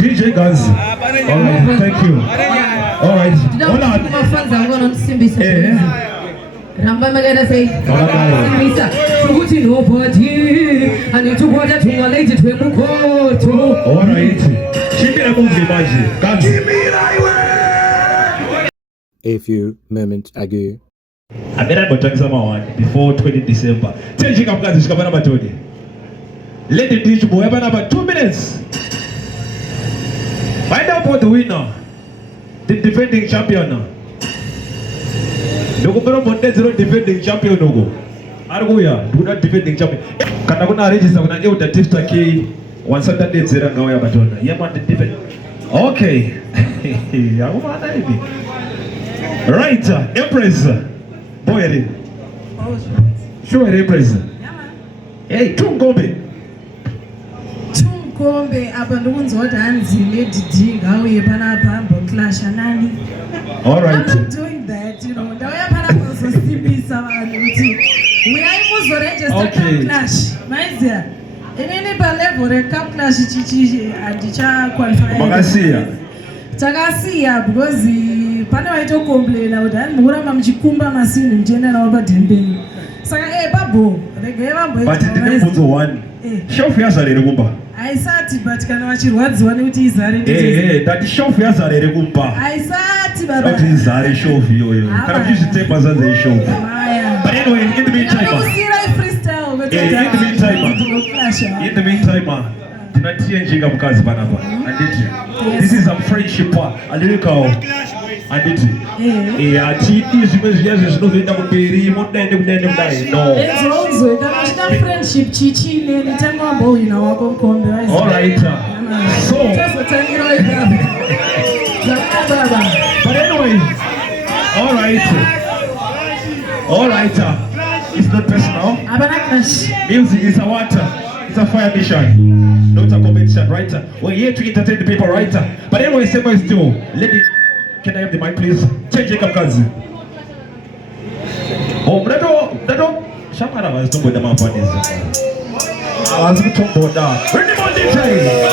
DJ Guns. All right, thank you. All right, hold on. Ramba magana say, Simbisa, Chuguti nobody, and you took water to a lady to a book. All right, she made a movie, Magic. Guns. A few moments ago. I made a button before 20 December. Tell you come guys, come on, Tony. Let the teach boy have about 2 minutes. Find out for the winner, the defending champion. Dogo bro Monday zero defending champion dogo. Arguya, do not defending champion. Kana kuna register kuna leo tatista ki one Saturday zero ngao ya batona. Yama the defend. Okay. Yangu mana hivi. Right, Empress. Boy, sure, Empress. Hey, Tungombe. Tungombe, abandonzo wadanzile didi ngauye panapa clash nani. All right. I'm not doing that, you know. Ndauya panapa so sibisa vanhu kuti we are muzo register cup clash. Maizia. Inini pa level re cup clash chichi andicha qualify. Makasiya. Takasiya because pane waito complain kuti ani muramba mchikumba masini mchienda nawo padhembeni. Saka babo rege vambo. But ndinebvunzo one. Shelf yazarere kumba. Aisati but kana vachirwadziwa nekuti izare ndizvo. That shelf yazarere kumba. Aisati baba. That izare shelf yoyo. Kana kuchitepa zanze shelf. But anyway, in the meantime. In the meantime, tinatienjinga mukazi panapa. Anditi. This is a friendship. Alirikao. Anditi. Ati izimwe ziyazi zinozoenda kumberi mudaende kudai. No. Ezozo kana friendship chichine nitanga mbo ina wako mkombe. All right. So. All right. It's not personal. Abana clash. Music is a water. It's a fire mission, not a competition, right? We're here to entertain the people, right? But anyway, same way still. Can I have the mic, please? Change your kazi. Oh, mnato. Shamara was talking about this. I was talking about that. Ready, DJ.